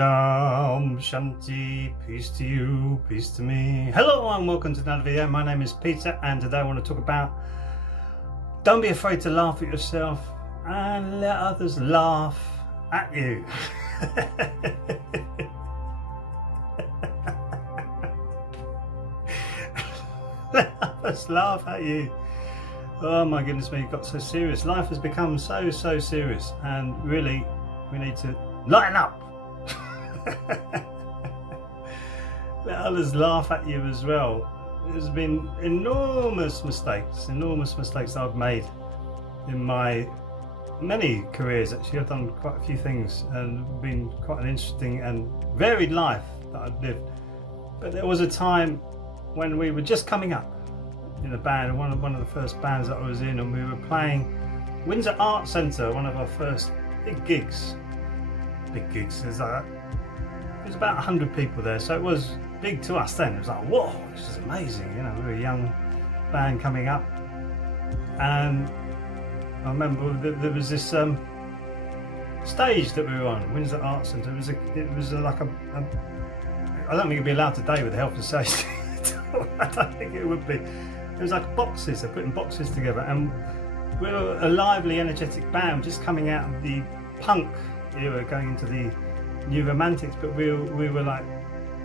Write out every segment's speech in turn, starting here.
Om Shanti, peace to you, peace to me. Hello and welcome to another video. My name is Peter and today I want to talk about don't be afraid to laugh at yourself and let others laugh at you. Let others laugh at you. Oh my goodness me, it got so serious. Life has become so serious and really we need to lighten up. Let others laugh at you as well. There's been enormous mistakes I've made in my many careers. Actually, I've done quite a few things and been quite an interesting and varied life that I've lived. But there was a time when we were just coming up in a band, one of the first bands that I was in, and we were playing Windsor Art Centre, one of our first big gigs. There's about 100 people there, so it was big to us then. It was like, whoa, this is amazing, you know, we were a young band coming up. And I remember there was this stage that we were on, Windsor Art Centre. It was like a I don't think it'd be allowed today with the health and safety. I don't think it would be. It was like boxes, they're putting boxes together, and we were a lively, energetic band just coming out of the punk era, going into the new romantics, but we were like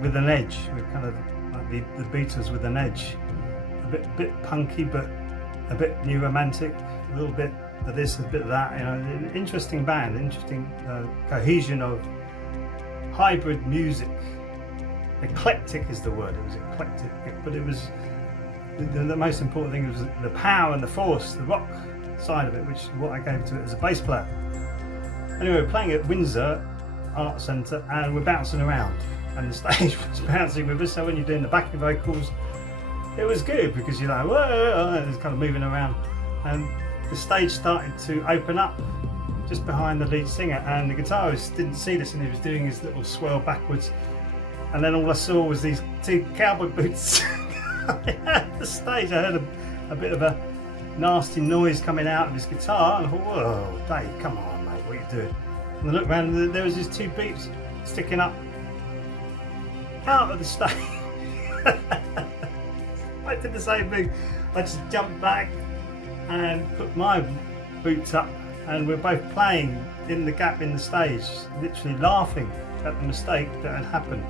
with an edge. We're kind of like the Beatles with an edge, a bit punky, but a bit new romantic, a little bit of this, a bit of that. You know, an interesting band, interesting cohesion of hybrid music. Eclectic is the word. It was eclectic, but it was the most important thing was the power and the force, the rock side of it, which is what I gave to it as a bass player. Anyway, we're playing at Windsor Art Centre and we're bouncing around, and the stage was bouncing with us. So when you're doing the backing vocals, it was good because you're like, whoa, and it's kind of moving around, and the stage started to open up just behind the lead singer, and the guitarist didn't see this and he was doing his little swirl backwards, and then all I saw was these two cowboy boots at the stage. I heard a bit of a nasty noise coming out of his guitar, and I thought, whoa, Dave, come on mate, what are you doing? And I looked around and there was these two boots sticking up out of the stage. I did the same thing. I just jumped back and put my boots up, and we're both playing in the gap in the stage, literally laughing at the mistake that had happened,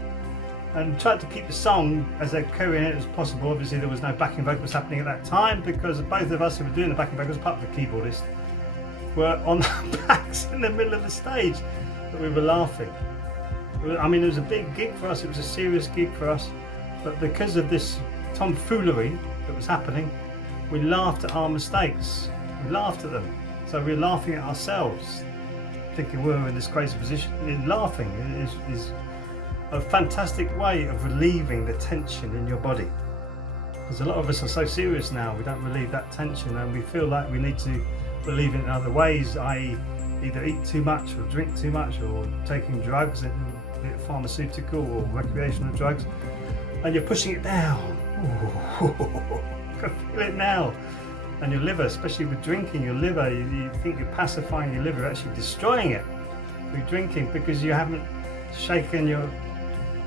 and tried to keep the song as coherent as possible. Obviously there was no backing vocals happening at that time because both of us who were doing the backing vocals, apart from the keyboardist, were on the backs in the middle of the stage, but we were laughing. I mean, it was a big gig for us, it was a serious gig for us, but because of this tomfoolery that was happening, we laughed at our mistakes, we laughed at them. So we were laughing at ourselves, thinking we were in this crazy position. And laughing is a fantastic way of relieving the tension in your body, because a lot of us are so serious now, we don't relieve that tension, and we feel like we need to relieve it in other ways, i.e. either eat too much or drink too much or taking drugs, be it pharmaceutical or recreational drugs, and you're pushing it down. Ooh, I can feel it now. And your liver, especially with drinking, your liver, you think you're pacifying your liver, actually destroying it through drinking, because you haven't shaken your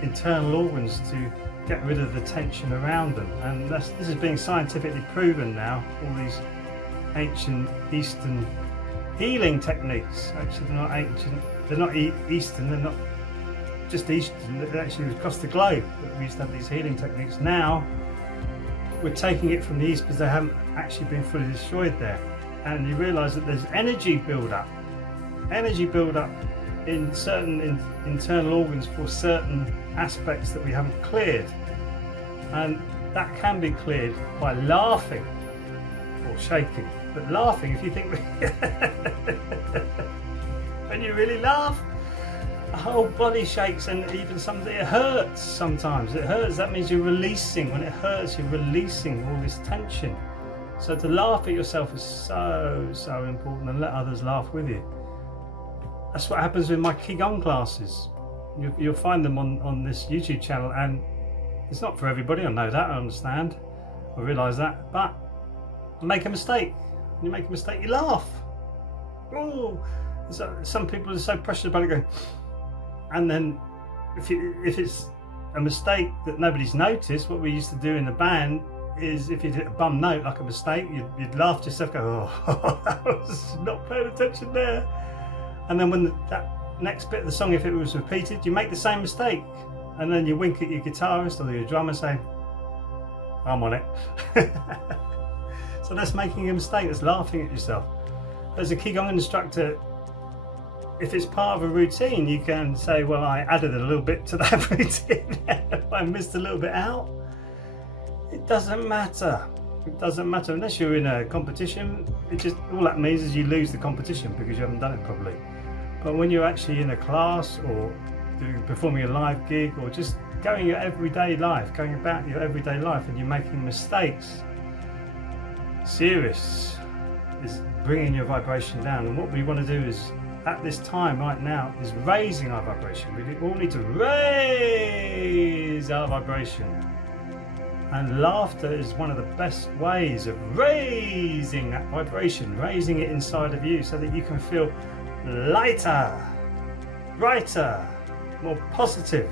internal organs to get rid of the tension around them. And this is being scientifically proven now. All these ancient Eastern healing techniques, actually they're not ancient, they're not Eastern, they're not just Eastern, they're actually across the globe that we used to have these healing techniques. Now we're taking it from the East because they haven't actually been fully destroyed there, and you realise that there's energy build up in certain internal organs for certain aspects that we haven't cleared, and that can be cleared by laughing or shaking. But laughing, if you think when you really laugh, the whole body shakes, and even it hurts sometimes. It hurts, that means you're releasing. When it hurts, you're releasing all this tension. So to laugh at yourself is so important, and let others laugh with you. That's what happens with my Qigong classes. You'll find them on this YouTube channel, and it's not for everybody, I know that, I understand, I realise that, but I make a mistake. When you make a mistake, you laugh. Oh, some people are so precious about it, going, And then if it's a mistake that nobody's noticed, what we used to do in the band is if you hit a bum note like a mistake, you'd laugh to yourself, go, oh, I was not paying attention there. And then when that next bit of the song, if it was repeated, you make the same mistake, and then you wink at your guitarist or your drummer saying, I'm on it. So that's making a mistake, that's laughing at yourself. As a Qigong instructor, if it's part of a routine, you can say, well, I added a little bit to that routine. If I missed a little bit out, it doesn't matter. It doesn't matter unless you're in a competition. It just, all that means is you lose the competition because you haven't done it properly. But when you're actually in a class or performing a live gig or just going your everyday life, going about your everyday life, and you're making mistakes, serious is bringing your vibration down. And what we want to do is, at this time right now, is raising our vibration. We all need to raise our vibration. And laughter is one of the best ways of raising that vibration, raising it inside of you so that you can feel lighter, brighter, more positive,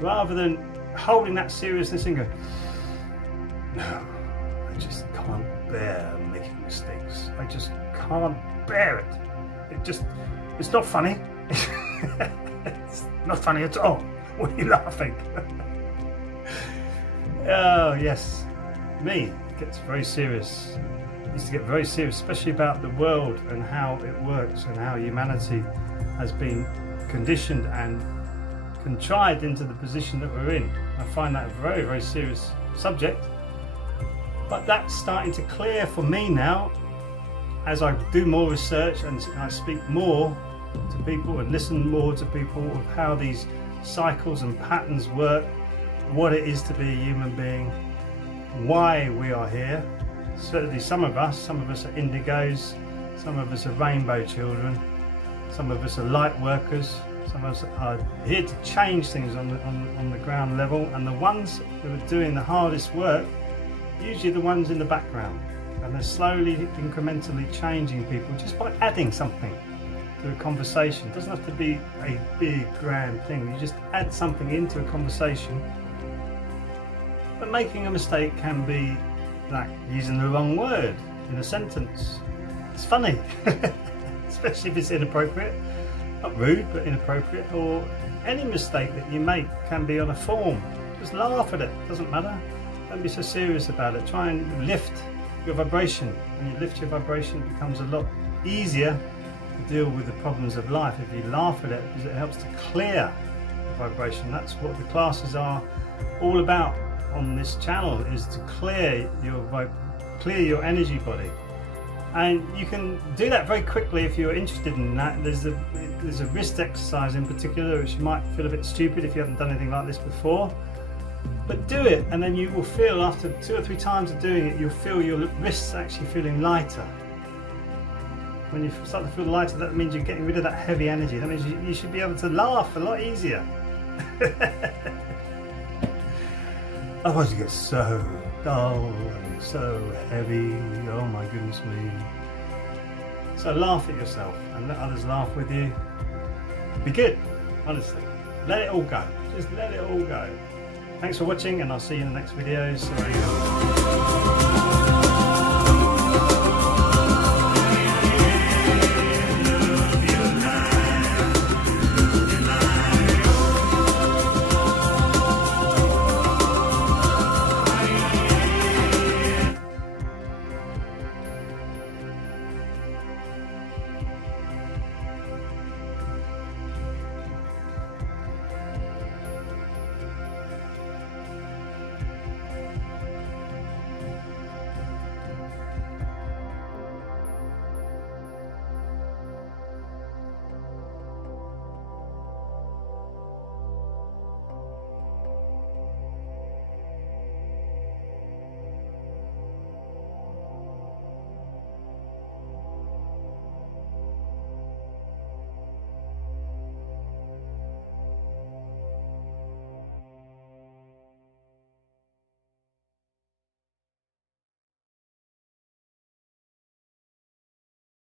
rather than holding that seriousness and going, no, I just can't bear making mistakes. I just can't bear it. It's not funny. It's not funny at all. What are you laughing? Oh yes, me gets very serious. Used to get very serious, especially about the world and how it works and how humanity has been conditioned and contrived into the position that we're in. I find that a very, very serious subject. But that's starting to clear for me now as I do more research and I speak more to people and listen more to people of how these cycles and patterns work, what it is to be a human being, why we are here. Certainly some of us are indigos, some of us are rainbow children, some of us are light workers, some of us are here to change things on the ground level, and the ones who are doing the hardest work, usually the ones in the background, and they're slowly, incrementally changing people just by adding something to a conversation. It doesn't have to be a big, grand thing. You just add something into a conversation. But making a mistake can be like using the wrong word in a sentence. It's funny, especially if it's inappropriate. Not rude, but inappropriate. Or any mistake that you make can be on a form. Just laugh at it, doesn't matter. Don't be so serious about it. Try and lift your vibration. When you lift your vibration, it becomes a lot easier to deal with the problems of life if you laugh at it, because it helps to clear the vibration. That's what the classes are all about on this channel, is to clear your energy body. And you can do that very quickly if you're interested in that. There's a wrist exercise in particular which might feel a bit stupid if you haven't done anything like this before. But do it, and then you will feel, after 2 or 3 times of doing it, you'll feel your wrists actually feeling lighter. When you start to feel lighter, that means you're getting rid of that heavy energy. That means you should be able to laugh a lot easier. Otherwise you get so dull and so heavy. Oh my goodness me. So laugh at yourself and let others laugh with you. Be good, honestly. Let it all go. Just let it all go. Thanks for watching, and I'll see you in the next video. So